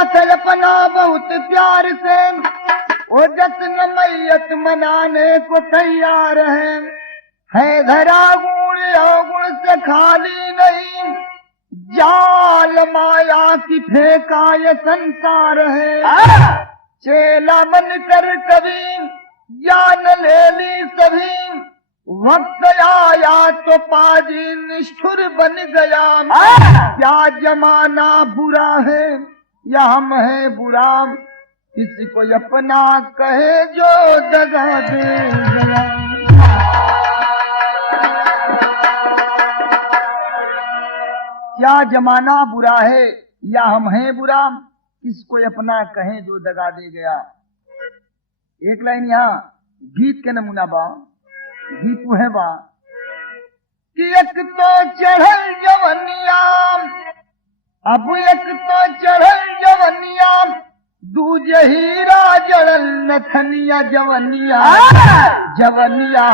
साथ अपना बहुत प्यार से वो जश्न मैयत मनाने को तैयार है धरा गुण अवगुण से खाली नहीं, जाल माया की फेंका ये संसार है। चेला बनकर कभी जान ले ली सभी, वक्त आया तो पाजी निष्ठुर बन गया। क्या जमाना बुरा है या हम है बुरा, किसी को अपना कहे जो दगा दे गया। क्या जमाना बुरा है या हम हैं बुरा, किसको अपना कहें जो दगा दे गया। एक लाइन यहाँ गीत के नमूना बा, गीत वो है बा कि एक तो चढ़ल जवनिया, अब एक तो चढ़ल जवनिया, दूजे हीरा जड़ल नथनिया जवनिया। जवनिया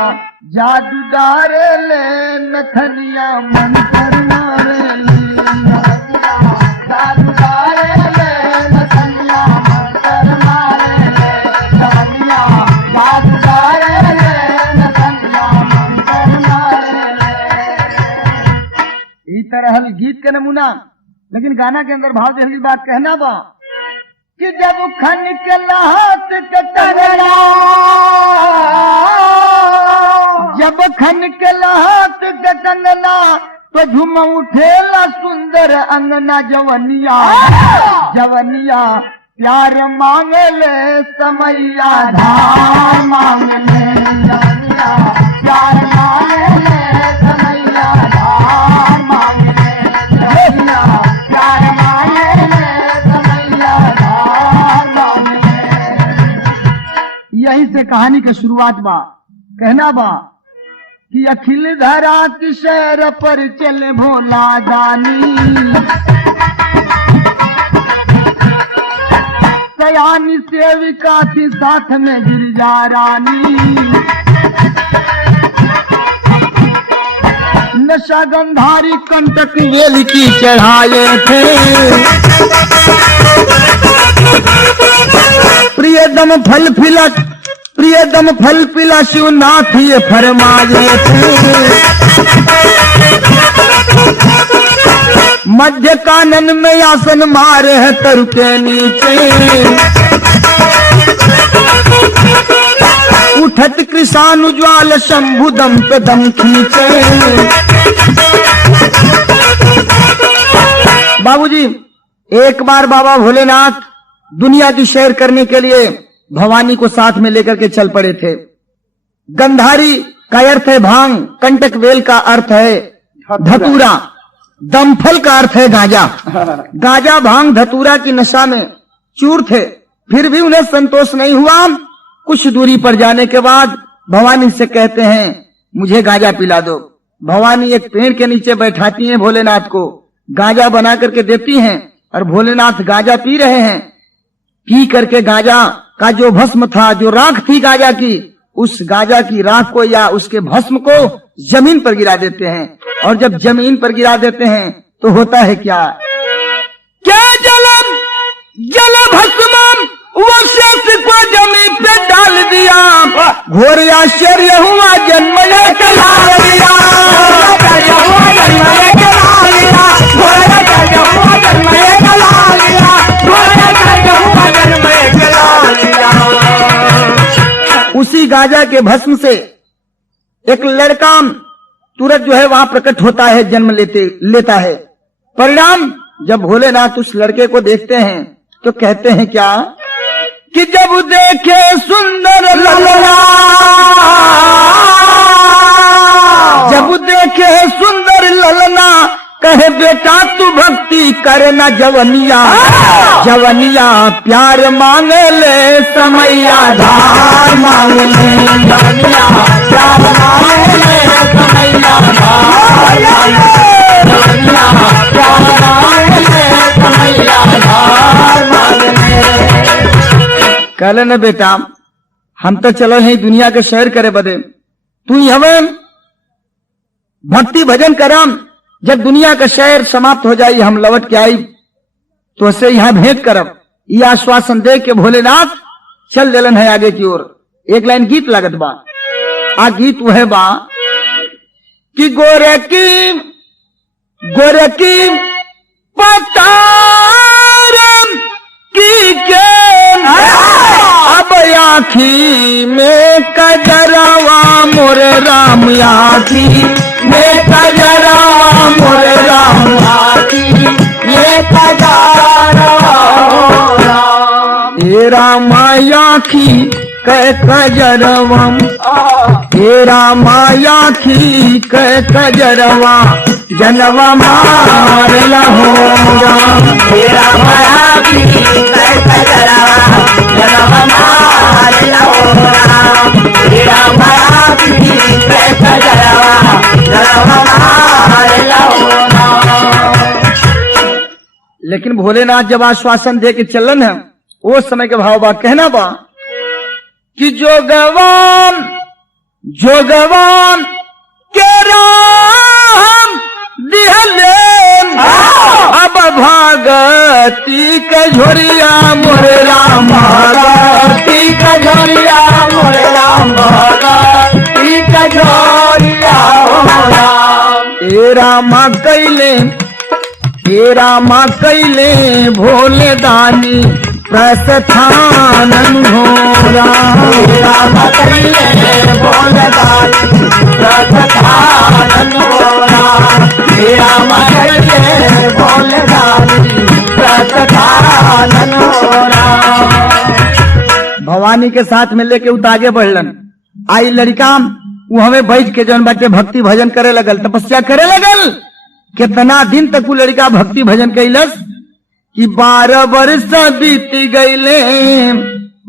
जादूदार ले नथनिया मंत्र मारे ले, जादूदार ले नथनिया मंत्र मारे ले, जवनिया जादूदार ले नथनिया मंत्र मारे ले। इस तरह गीत के नमूना, लेकिन गाना के अंदर भाव देने की बात कहना बा कि जब खन के लहात कतरला, जब खन के लहात कतनला, तो झूम उठेला सुंदर अंगना जवनिया। जवनिया प्यार मांगे ले समैया धाम मांगे ले, जवनिया प्यार मांगे ले समैया धाम मांगे ले, जवनिया प्यार मांगे ले समैया धाम मांगे ले। यही से कहानी की शुरुआत बा, कहना बा कि अखिल धरा की शहर पर चले भोला दानी, सयानी सेविका थी साथ में गिरजा रानी। नशा गंधारी कंटक वेल की चढ़ाए थे, प्रियदम फल फिलक प्रियदम फल पिला शिवनाथ ये फरमाए थे। मध्य कानन में आसन मारे है तरु के नीचे, उठत कृषाण उज्वाल शंभु दम पे दम खींचे। बाबूजी, एक बार बाबा भोलेनाथ दुनिया की सैर करने के लिए भवानी को साथ में लेकर के चल पड़े थे। गंधारी का अर्थ है भांग, कंटक वेल का अर्थ है धतूरा, दमफल का अर्थ है गांजा। गांजा भांग धतूरा की नशा में चूर थे, फिर भी उन्हें संतोष नहीं हुआ। कुछ दूरी पर जाने के बाद भवानी से कहते हैं मुझे गांजा पिला दो। भवानी एक पेड़ के नीचे बैठाती हैं भोलेनाथ को, गांजा बना करके देती हैं और भोलेनाथ गांजा पी रहे हैं। पी करके गांजा का जो भस्म था, जो राख थी गांजा की, उस गांजा की राख को या उसके भस्म को जमीन पर गिरा देते हैं। और जब जमीन पर गिरा देते हैं तो होता है क्या, क्या जलम जल भस्मम वो शख्स को जमीन पे डाल दिया। घोर आश्चर्य हुआ जन्म कला लिया, उसी गांजा के भस्म से एक लड़का तुरंत जो है वहां प्रकट होता है, जन्म लेता है। परिणाम जब भोलेनाथ उस लड़के को देखते हैं तो कहते हैं क्या कि जब देखे सुंदर ललना, जब देखे सुंदर ललना, कहे बेटा तू भक्ति करना जवनिया। जवनिया प्यार मांगे ले समैया धार मांगे ले, जवनिया प्यार मांगे ले समैया धार मांगे ले, जवनिया प्यार मांगे ले समैया धार मांगे ले। कहले न बेटा हम तो चलो ही दुनिया के सैर करे बदे, तू ही हमें भक्ति भजन करम, जब दुनिया का सैर समाप्त हो जाई हम लौट के आई तो से यहाँ भेंट करब। यह आश्वासन दे के भोलेनाथ चल दिलन है आगे की ओर। एक लाइन गीत लागत बा। आ गीत वह बा कि गोरकी पतारम की के अब आखी में कजरवा मोर राम, आखी में कजरवा मोर राम, आखी में कजरवा हे राम आखी कै कजरवम, हे राम आखी कै कजरवा जनवा मारला हो राम, हे राम आखी कै कजरवा जनवा मारला हो राम, हे राम आखी कै कजरवा जनवा मारला हो राम। लेकिन भोलेनाथ जब आश्वासन दे के चलन है, वो समय के भाव बा कहना बा कि जोगवान के राम दिहले अब भागती के झोरिया मोर राम, भागती के झोरिया मोर राम, भागती के झोरिया हो राम। हे रामा कैले भोले दानी प्रस्थानन हो राम, राम कैले भोले दानी प्रस्थानन हो राम, राम कैले भोले दानी प्रस्थानन हो राम। भवानी के साथ में लेके उत आगे बढ़लन। आई लड़का वो हमें बैठ के जौन बाटे भक्ति भजन करे लगल, तपस्या करे लगल। कितना दिन तक वो लड़का भक्ति भजन कैलस कि 12 वर्ष बीत गईले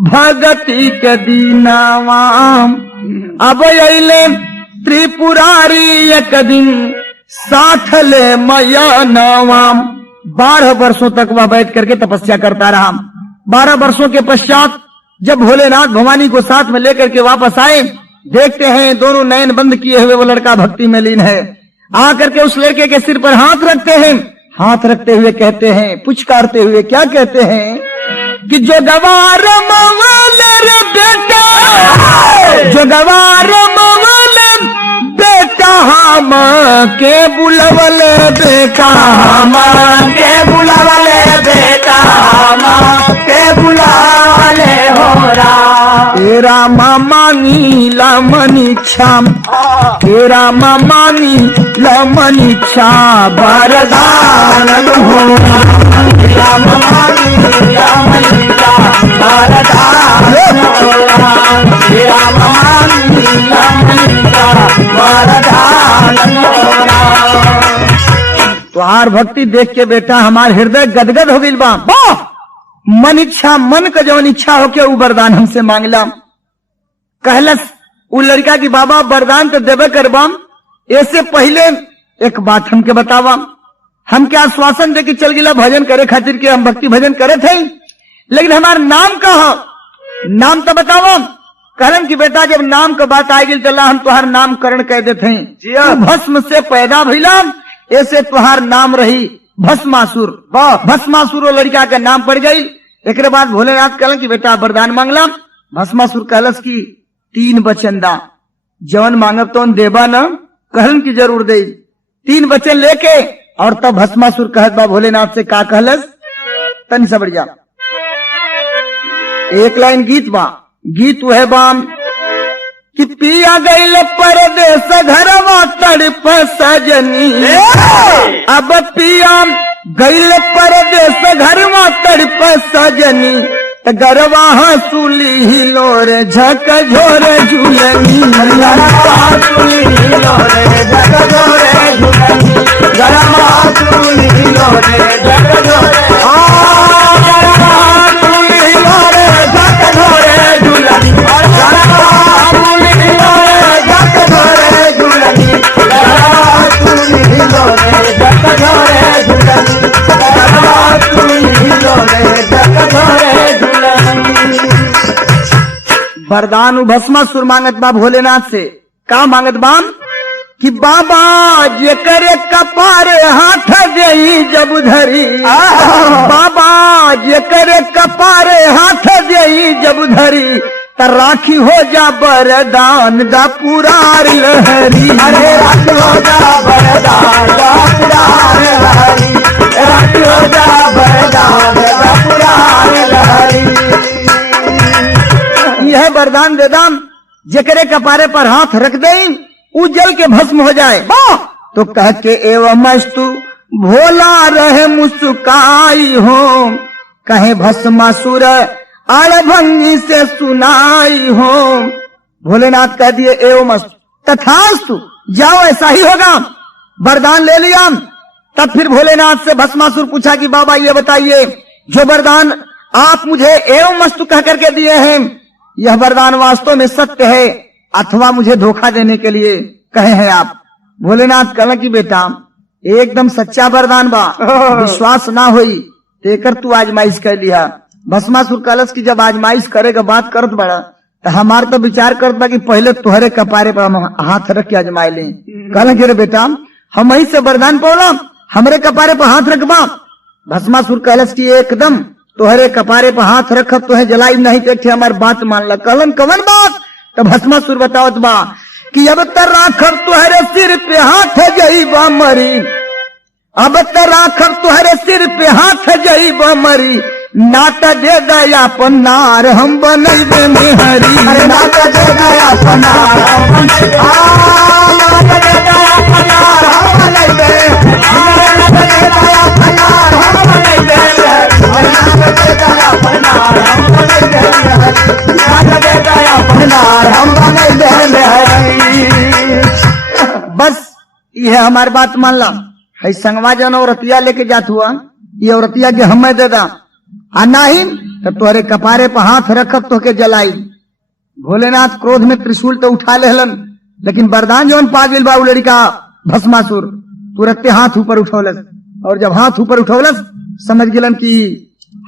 भगति के दीनावा। अब अइले त्रिपुरारी एक दिन साथ ले मैया नवाम। 12 वर्षों तक वह बैठ करके तपस्या करता रहा। 12 वर्षों के पश्चात जब भोलेनाथ भवानी को साथ में लेकर के वापस आए, देखते हैं दोनों नयन बंद किए हुए वो लड़का भक्ति में लीन है। आकर के उस लड़के के सिर पर हाथ रखते हैं। हाथ रखते हुए कहते हैं, पुचकारते हुए क्या कहते हैं कि जो गवार मवल रे बेटा, जो गवार मवल बेटा हम के बुलवल बेटा, हम के बुलवल बेटा, हम के बुलवल हो राम। तेरा मामानी लमनीक्षा, तेरा मामानी लमनीक्षा वरदान हो राम, तेरा मामानी लमनीक्षा वरदान हो राम, तेरा मामानी लमनीक्षा वरदान हो राम। तुहार भक्ति देख के बेटा हमार हृदय गदगद हो गइल बा। वाह! मन इच्छा, मन का जौन इच्छा हो के वो वरदान हमसे मांगला। कहलस वो लड़का की बाबा वरदान तो देवे करबाम, ऐसे पहले एक बात हमके बतावा। हम क्या आश्वासन दे के चल गिला भजन करे खातिर के हम भक्ति भजन करे थे, लेकिन हमारा नाम कहा, नाम तो बतावा। कहलन कि बेटा जब नाम का बात आ गई चला हम तुहार नामकरण कह देते हैं। भस्म से पैदा भइला, ऐसे तुहार नाम रही भस्मासुर। भस्मासुर वो लड़का का नाम पड़ गई। एक बाद भोलेनाथ कहलन कि बेटा वरदान मांगला। भस्मासुर कहलस की 3 वचन दा, जवन मांगब तो देबा न। कहलन की जरूर दे। 3 वचन लेके और तब भस्मासुर कहत बा भोलेनाथ से का कहलस, तन समझ जा। एक लाइन गीत बा, गीत वह बाम कि पिया गईल परदेस घरवा तड़प सजनी। अब पिया गईल परदेस घरवा तड़प सजनी, गरवा हसूली हिलोर झक झोर झूलनी, गरवा हसूली हिलोर झक झोर झूलनी, गरवा हसूली हिलोर झक झोर, गरवा हसूली हिलोर झक झोर झूलनी, गरवा हसूली हिलोर झक झोर झूलनी, गरवा हसूली हिलोर झक झोर झूलनी, गरवा हसूली हिलोर झक झोर झूलनी। वरदान भस्मासुर मांगत बा भोलेनाथ से। का मांगत बाम कि बाबा जे करे कपारे हाथ देई जब धरी, बाबा जे करे कपारे हाथ देई जब धरी, त राखी हो जा बरदान दा पुरार लहरी। अरे राखी हो जा बरदान दा पुरार लहरी, राखी हो जा बरदान दा पुरार लहरी। यह वरदान दे दाम जेकरे कपारे पर हाथ रख दे उ जल के भस्म हो जाए। तो कह के एवं मस्तु भोला रहे मुस्काई हो, कहे भस्मासुर आड़भंगी से सुनाई हो। भोलेनाथ कह दिए एवं मस्तु तथास्तु, जाओ ऐसा ही होगा। वरदान ले लिया। तब फिर भोलेनाथ से भस्मासुर पूछा कि बाबा ये बताइए, जो वरदान आप मुझे एवं मस्तु कह करके दिए हैं, यह वरदान वास्तव में सत्य है अथवा मुझे धोखा देने के लिए कहे हैं आप? भोलेनाथ कहला कि बेटा एकदम सच्चा वरदान बा, विश्वास ना होई तेकर तू आजमाइश कर लिया। भस्मासुर कलश की जब आजमाइश करेगा बात करत बड़ा तो हमार तो विचार करत बा कि पहले तुहरे कपारे पर हम हाथ रख के आजमाए ले। कहला कि रे बेटा हम ही से वरदान पौला, हमरे कपारे पर हाथ रखबा। भस्मासुर कलश की एकदम तुहरे कपारे पर हाथ रखब तुहे जलाई नहीं देखे, हमार बात मान ला। कहलन कवन बात? तो भस्मासुर बतावत बा कि अब त राखब तुहरे सिर पे हाथ जईबा मरी, अब त राखब तुहरे सिर पे हाथ जईबा मरी, नाता दे दया पन्नार हम बनैबे मेहरी। अरे नाता दे दया पन्नार हम बनैबे, नाता दे दया पन्नार हम बनैबे, नाता दे दया पन्नार हम बनैबे, नाता दे दया पन्नार हम बनैबे, नाता दे दया पन्नार हम बनैबे मेहरी। बस ये हमारी बात मान ला। है संगवा जन औरतिया लेके जात हुआ, ये औरतिया के हमें दे दा आ नहीं तो तुहरे कपारे पर हाथ रखब तो के जलाई। भोलेनाथ क्रोध में त्रिशूल तो उठा लेहलन, लेकिन वरदान जौन पा गेल बा उ लड़का भस्मासुर तुरंते हाथ ऊपर उठौलस, और जब हाथ ऊपर उठौलस समझ गेलन कि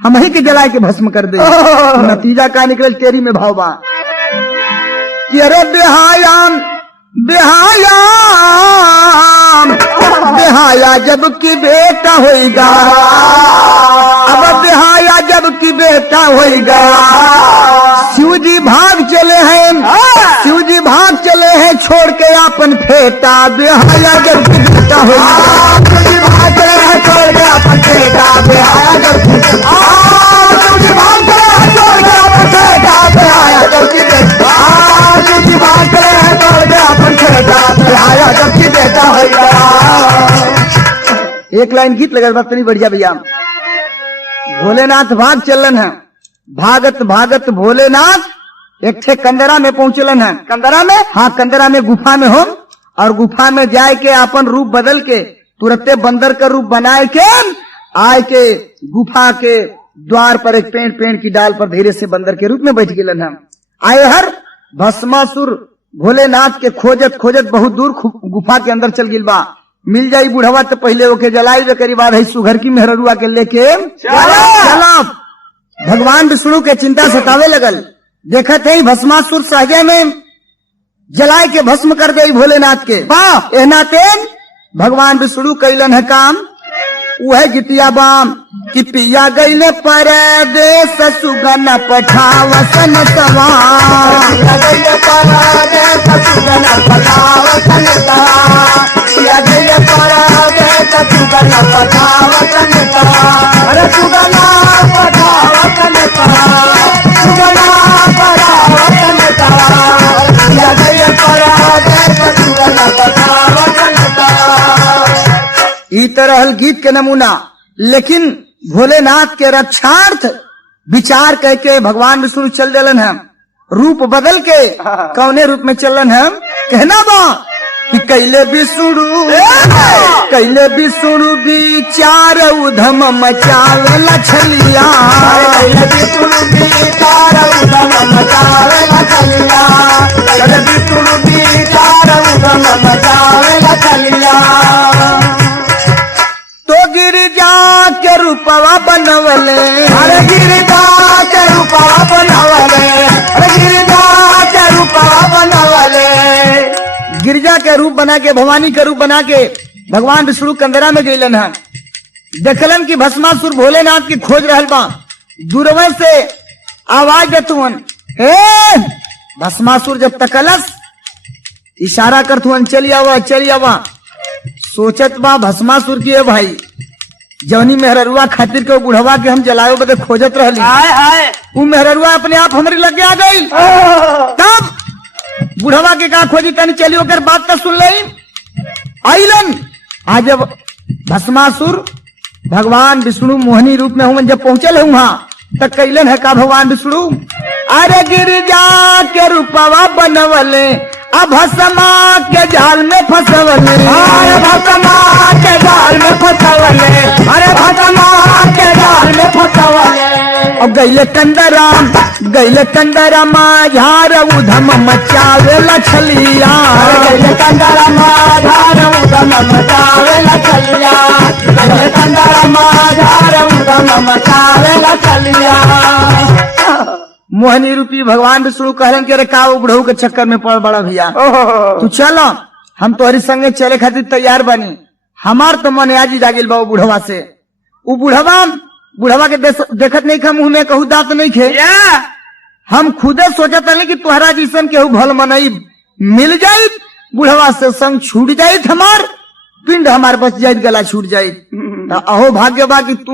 हम ही के जलाए के भस्म कर दे। तो नतीजा का निकल तेरी में भाव बा कि अरे बेहायाम बेहायाम बेहाया जब की बेटा होएगा, अब बेहाया जब की बेटा होएगा। शिव जी भाग चले हैं, शिव जी भाग चले हैं छोड़ के अपन फेटा, बेहाया जब की बेटा होएगा। शिव जी भाग चले हैं छोड़ के अपन फेटा, बेहाया जब की बेटा, शिव जी भाग चले हैं छोड़ के अपन फेटा, बेहाया जब की बेटा, शिव जी भाग चले हैं छोड़ के अपन फेटा, बेहाया जब की बेटा होएगा। एक लाइन गीत लगा बात नहीं बढ़िया भैया। भोलेनाथ भाग चलन है, भागत भागत भोलेनाथ एक थे कंदरा में पहुंचलन है। कंदरा में? हाँ, कंदरा में गुफा में हो, और गुफा में जाए के अपन रूप बदल के तुरंते बंदर का रूप बनाए के आए के गुफा के द्वार पर एक पेड़ की डाल पर धीरे से बंदर के रूप में बैठ गेलन है। आए हर भस्मासुर भोलेनाथ के खोजत खोजत बहुत दूर गुफा के अंदर चल गिल बा। मिल जाई बुढ़वा तो पहले ओके जलाई दे, करीब है सुघर की मेहरुआ के लेके चला। भगवान विष्णु के चिंता सतावे लगल, देखत है भस्मासुर सहजे में जलाए के भस्म कर दे भोलेनाथ के। एहनाते भगवान विष्णु कैलन है काम, वह जितिया बाम कि पिया गईले परदेस सुगन पठावसन सवार, पिया गईले परदेस सुगन पठावसन सवार, पिया गईले परदेस सुगन पठावसन सवार, अरे सुगन पठावसन सवार, सुगन पठावसन सवार, पिया गईले परदेस सुगन पठावसन सवार। ई तरह गीत के नमूना। लेकिन भोलेनाथ के रक्षार्थ विचार करके भगवान विष्णु चल दिलन है, रूप बदल के कौने रूप में चलन है कहना बा कि कैले विष्णु विचार उधम मचावे लछलिया, कैले विष्णु विचार उधम मचावे लछलिया, कैले विष्णु विचार उधम मचावे लछलिया। तो गिरिजा के रूपवा बनवले, अरे गिरिजा के रूपवा बनवले, अरे गिरिजा के रूपवा बनवले। गिरिजा के रूप रूप बना के, भवानी का रूप बना के भगवान विष्णु कंदरा में गईलन है। देखलन कि भस्मासुर भोलेनाथ की खोज रहल बा। दूरवे से आवाज देतुअन, हे भस्मासुर जब तकलस इशारा करतुअन, चली आवा। सोचत बा भस्मासुर की है भाई, जवनी मेहररुआ खातिर के बुढ़वा के हम जलायो बदे खोजत रहली, वो मेहररुआ अपने आप हमारे लगे आ गई। तब बुढ़वा के का खोजी तनी चली होकर बात तो सुन लई आइलन। आज जब भस्मासुर भगवान विष्णु मोहनी रूप में हूँ जब पहुंचल है वहां तक कैलन है का भगवान विष्णु, अरे गिरिजा के रूपवा बनवले अब भस्मा के जाल में फंसवले, अरे भस्मा के जाल में फंसवले, अरे भस्मा के जाल में फंसवले। अब गैले कंदरा माझार उधम मचावे लछलिया, गैले कंदरा माझार उधम मचावे लछलिया, गैले कंदरा माझार उधम मचावे लछलिया। मोहनी रूपी भगवान विष्णु कहलन के रे का बुढ़ऊ के चक्कर में पड़ बड़ा भैया, तू चलो हम तोहरी संगे चले खातिर तैयार बनी। हमार तो मन आज ही जागिल बा वो बुढ़वा से। वो बुढ़वा के देखत नहीं खा, मुंह में कहू दांत नहीं खे। हम खुदे सोचत नहीं कि तुहरा जैसन केहू भल मनई मिल जाये, बुढ़वा से संग छूट जाये, हमार पिंड हमार बच जाये, गला छूट जाये। अहो भाग्य बा कि तू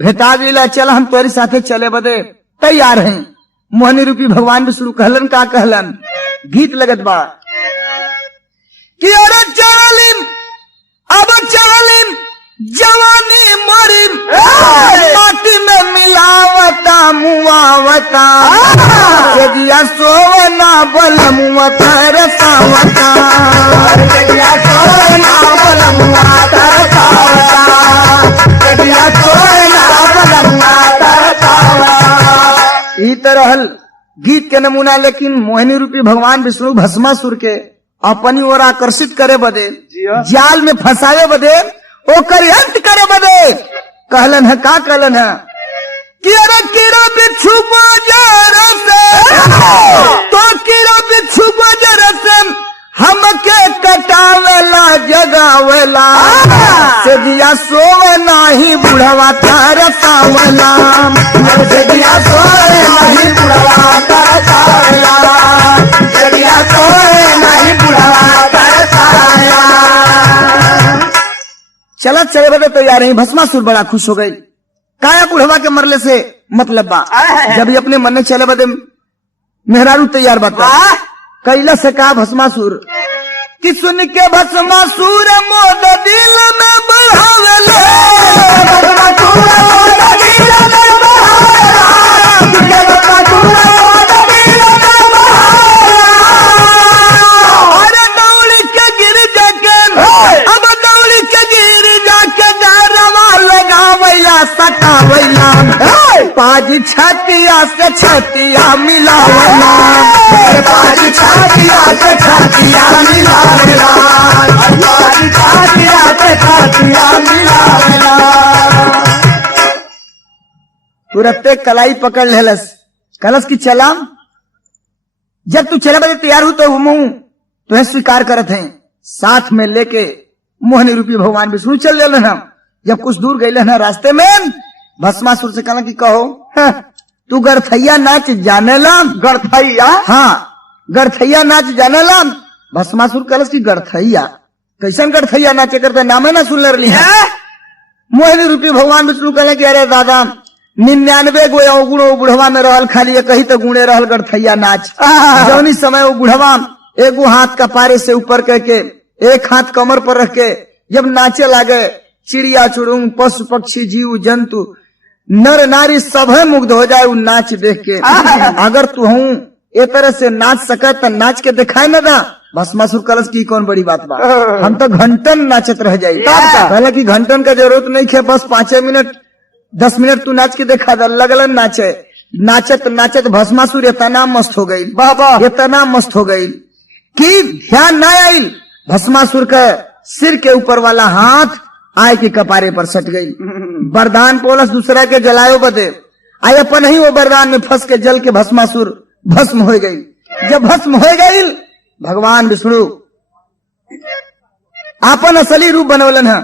भेटा गईला, चल हम तोहरी साथे चले बदे तैयार हैं। मोहनी रूपी भगवान विष्णु कहलन का कहलन, गीत लगत बा कि अरे चलिम अब चलिम जवानी मरी माटी में मिलावता मुआवता, जगिया सोवना बल मुआ तरसावता, जगिया सोना बल मुआ तरसावता, जगिया सोना बल मुआ तरसावता। ई तरह गीत के नमूना। लेकिन मोहिनी रूपी भगवान विष्णु भस्मासुर के अपनी ओर आकर्षित करे बदे, जाल में फंसावे बदे, ओकर अंत करे बदे कहलन है का कहलन है कि अरे कीड़ा बिच्छू बाजार से, तो कीड़ा बिच्छू बाजार से हमके कटावेला जगावेला, सजिया सोवना ही बुढ़वा तरसावला, जगिया सोना ही बुढ़वा तरसावला, जगिया सोना ही बुढ़वा तरसावला। चले बदे तैयार है। भस्मासुर बड़ा खुश हो गई, काया बुढ़वा के मरले से मतलब बा। जब ये अपने मन में चले बदे मेहरारू तैयार बता कैला से कहा भस्मासुर कि सुन के भस्मासुर मोद दिल में बढ़ावेले, अरे दौड़ी के गिर जाके, अब दौड़ी के गिर जाके डरवा लगावैला सटावैला, पाजी छतिया से छतिया मिलावैला, पाजी छतिया से छतिया मिलावैला, पाजी छतिया से छतिया मिलावैला। तुरंते कलाई पकड़ लेलस, कलस की चला, जब तू चले बजे तैयार हो तो मुंह तुम्हें स्वीकार करत हैं। साथ में लेके मोहनी रूपी भगवान विष्णु चल गए ना। जब कुछ दूर गए ना रास्ते में भस्मासुर से कहना कि कहो तू गरथैया नाच जाने ला? गरथैया? हाँ, गरथैया नाच जाने ला? भस्मासुर कलस की गरथैया कैसन गरथैया नाचे करते नामे ना सुन रही है। मोहिनी रूपी भगवान विष्णु कहले कि अरे दादा 99 गो अवगुण बुढ़वा में रहल, खाली एक ही तो गुणे रहल गरथैया नाच। जौनी समय वो बुढ़वा एगो हाथ कपारे से ऊपर करके एक हाथ कमर पर रख के जब नाचे लागे, चिड़िया चुड़ुंग पशु पक्षी जीव जंतु नर नारी सब मुग्ध हो जाए वो नाच देख के। अगर तू हूँ ए तरह से नाच सकत तो नाच के दिखाए न दा। भस्मासुर कलश की कौन बड़ी बात बा, हम तो घंटन नाचत रह जाये। पहले की घंटन का जरूरत नहीं है, बस 5 मिनट 10 मिनट तू नाच के देखा दा। लगलन नाचे, नाचत नाचत भस्मासुर इतना मस्त हो गई, बाबा इतना मस्त हो गई कि ध्यान न आई। भस्मासुर का सिर के ऊपर वाला हाथ आय के कपारे पर सट गई। वरदान पोलस दूसरा के जलायो बदे आय अपन ही वो वरदान में फंस के जल के भस्मासुर भस्म हो गई। जब भस्म हो गई भगवान विष्णु आपन असली रूप बनवलन है,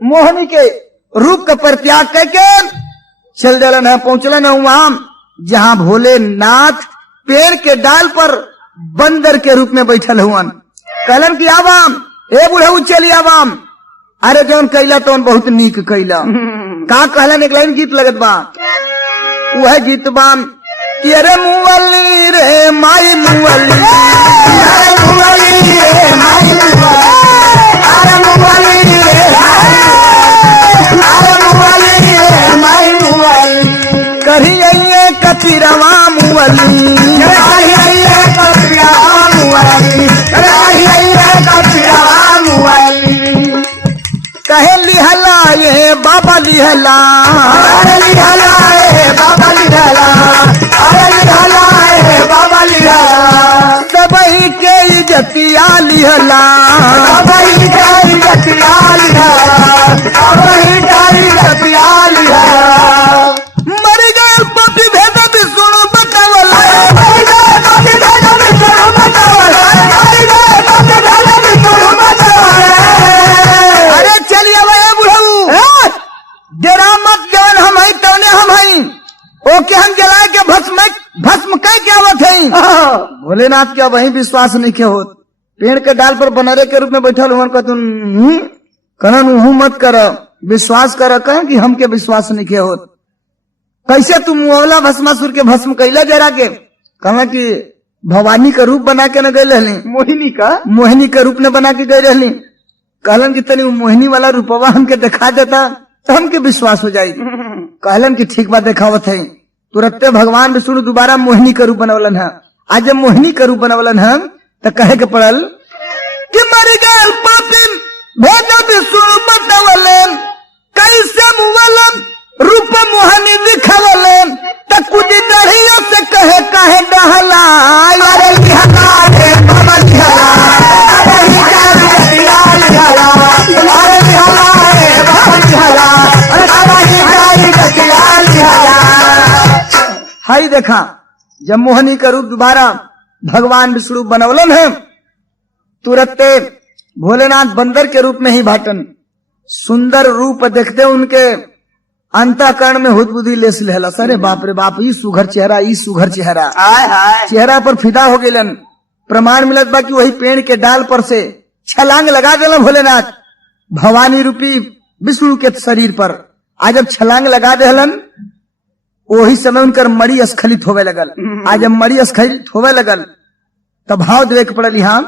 मोहिनी के रूप का परित्याग करके चल दलन है, पहुंचलन है वहां जहां भोलेनाथ पेड़ के डाल पर बंदर के रूप में बैठल हुआ। कहलन की आवाम ए बुढ़ऊ चली आवाम, अरे जौन कैला तो बहुत नीक कैला। का कहलन, एक लाइन गीत लगत बा, वह गीत बा कि अरे मुअली रे माई मुअली, अरे मुअली रे माई मुअली, अरे मुअली रे, अरे मुअली रे माई मुअली, करिए कतिरवा मुअली, करिए कतिरवा मुअली, करिए कतिरवा मुअली, कहे लिहला ये बाबा लिहला, अरे लिहला ए बाबा लिहला, अरे लिहला ए बाबा लिहला, सबही के इज्जतिया लिहला, सबही के इज्जतिया लिहला, सबही के इज्जतिया लिहला, मर गए पति भेद विष्णु बतावला, मर गए पति भेद विष्णु बतावला, मर गए पति भेद विष्णु बतावला। अरे चलिए वह बुढ़ऊ डेरा मत, जवन हम हई तवने हम हई, ओके हम जला के भस्म कह के आवत हई। भोलेनाथ क्या वही विश्वास नहीं के होत, पेड़ के डाल पर बनरे के रूप में बैठल हुआ, कहन उहू मत कर, विश्वास कर, कह कि हमके विश्वास नहीं के होत। कैसे तुम मुआवला भस्मासुर के भस्म कैला जरा के, कहा कि भवानी का रूप बना के न गए रहली, मोहिनी का रूप ने बना के गए रहली। कहलन कि तनी मोहिनी वाला रूपवा हमके दिखा देता तो हमके विश्वास हो जाये। कहलन कि ठीक बात दिखावत है। तुरंते भगवान विष्णु दोबारा मोहिनी का रूप बनवलन है। आज जब मोहिनी का रूप बनवलन है तो कहे के पड़ल कि मर गए पापी भेद विष्णु बतावलन, कैसे मुवलन रूप मोहनी दिखावलन, त कुछ डरियो से कहे कहे डहला, अरे लिहला रे बाबा लिहला, अरे लिहला लिहला, अरे लिहला रे बाबा लिहला, अरे लिहला लिहला। हाई देखा जब मोहनी का रूप दोबारा भगवान विष्णु बनवलन है, तुरंते भोलेनाथ बंदर के रूप में ही भाटन। सुंदर रूप देखते उनके अंतःकरण में हुद बुद्धि लेस लहला, अरे बाप रे बाप, ई सुघर चेहरा, ई सुघर चेहरा, चेहरा पर फिदा हो गेलन। प्रमाण मिलत बा कि वही पेड़ के डाल पर से छलांग लगा देलन भोलेनाथ भवानी रूपी विष्णु के शरीर पर। आज जब छलांग लगा देलन वही समय उनकर मड़ी स्खलित होवे लगल। आज जब मड़ी स्खलित होवे लगल तब भाव देवे के पड़ल, यहाँ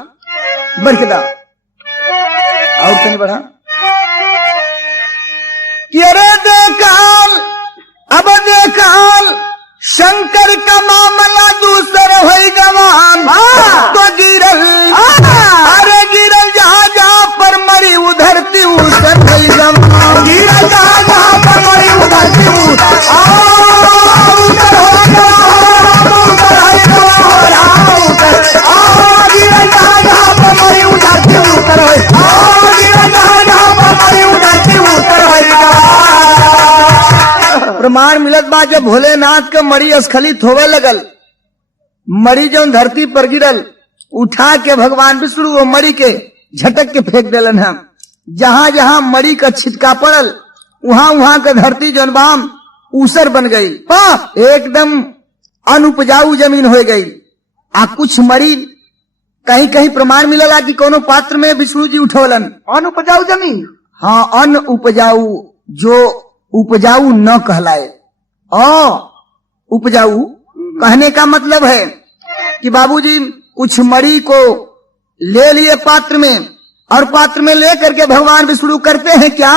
बढ़ के दा और कहीं बढ़ा कि अरे देखाल अब देखाल शंकर का मामला दूसर हो गवान, तो गिरल अरे गिरल जहाँ जहाँ पर मरी उधरती उसर हो गवान, गिरल जहाँ जहाँ पर मरी उधरती प्रमाण मिलत बा जब भोलेनाथ के मरी स्खलित होवे लगल, मरी जो धरती पर गिरल, उठा के भगवान विष्णु वो मरी के झटक के फेंक देलन है। जहां जहां मरी का छिटका पड़ल वहां वहां का धरती जौन बाम ऊसर बन गई, एकदम अनुपजाऊ जमीन हो गई। आ कुछ मरी कहीं कहीं प्रमाण मिलला कि कोनो पात्र में विष्णु जी उठोलन। अनुपजाऊ जमीन, हाँ, अन उपजाऊ, जो उपजाऊ न कहलाए। उपजाऊ कहने का मतलब है कि बाबूजी कुछ मरी को ले लिए पात्र में, और पात्र में लेकर के भगवान विष्णु करते हैं क्या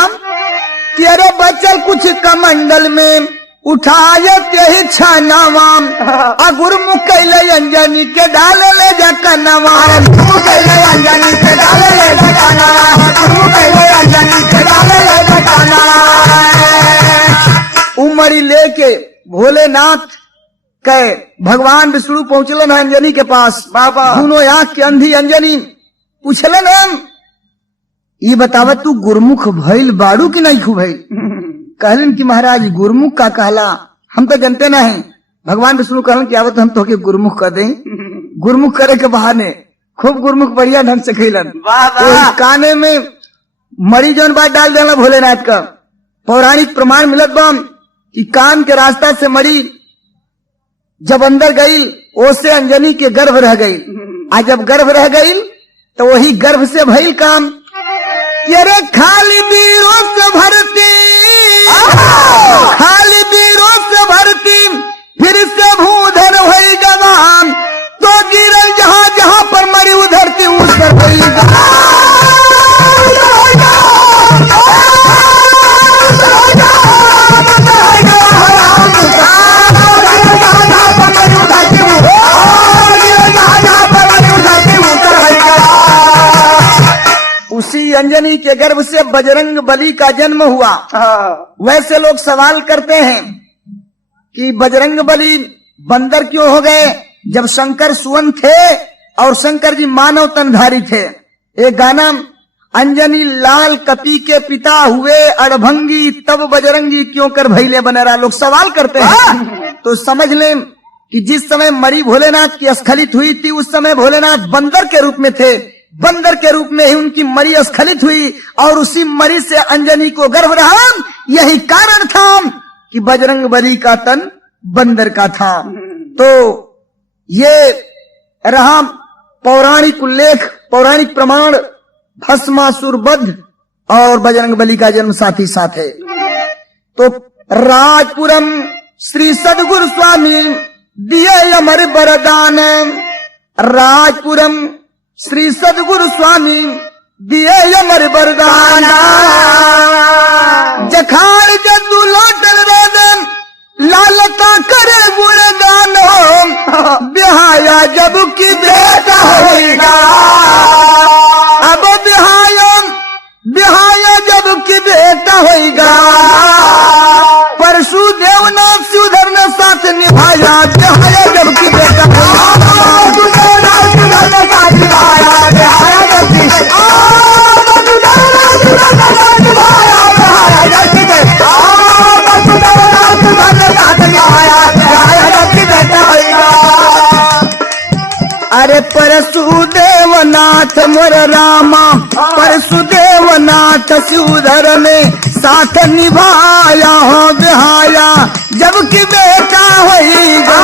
कि अरे बचल कुछ कमंडल में उठाए ते छानावाम, गुरमुख कैले अंजनी के डाल ले जकनवा, अंजनी के डाल ले जकाना, अंजनी के डाल ले जकाना। उमरी लेके भोलेनाथ के भगवान विष्णु पहुंचलन अंजनी के पास। बाबा दोनों आंख के अंधी अंजनी पूछलन हम, ये बतावत तू गुरमुख भइल बाड़ू की नहीं खूब भइल? कहलन कि महाराज गुरमुख का कहला हम तो जानते ना है। भगवान विष्णु कहलन कि आवत हम तो के गुरमुख कर दें। गुरमुख करे के बहाने खूब गुरमुख बढ़िया ढंग से खैलन। काने में मरी जौन बात डाल देना भोलेनाथ का। पौराणिक प्रमाण मिलत बा कि कान के रास्ता से मरी जब अंदर गई ओसे अंजनी के गर्भ रह गई। आज जब गर्भ रह गई तो वही गर्भ से भइल काम। अरे खाली बीरों से भरती, खाली बीरों से भरती, फिर से भूधर भई जवान, तो गिरल जहां जहां पर मरी उधरती उस पर भई उसी अंजनी के गर्भ से बजरंग बली का जन्म हुआ। वैसे लोग सवाल करते हैं कि बजरंग बली बंदर क्यों हो गए जब शंकर सुवन थे और शंकर जी मानव तनधारी थे। एक गाना अंजनी लाल कपी के पिता हुए अड़भंगी तब बजरंगी क्यों कर भैले बनरा। लोग सवाल करते हैं तो समझ लें कि जिस समय मरी भोलेनाथ की स्खलित हुई थी उस समय भोलेनाथ बंदर के रूप में थे। बंदर के रूप में ही उनकी मरी स्खलित हुई और उसी मरी से अंजनी को गर्भ रहा। यही कारण था कि बजरंग बली का तन बंदर का था। तो ये रहा पौराणिक उल्लेख, पौराणिक प्रमाण भस्मासुर वध और बजरंग बली का जन्म साथ ही साथ है। तो राजपुरम श्री सदगुरु स्वामी दिए अमर वरदान, राजपुरम श्री सदगुरु स्वामी दिए अमर वरदान, जखाड़ जदू लौटल रेदन लालता करे गुणगान हो, बिहाया जब की बेटा होगा, अब बिहाया जब की बेटा होगा, परशु देवनाथ सुधर ने साथ निभाया, बिहाया जब की बेटा होगा, अरे परशुदेवनाथ मोर रामा, परशुदेवनाथ सुधर ने साथ निभाया हो, बिहाया जब की बेटा होगा।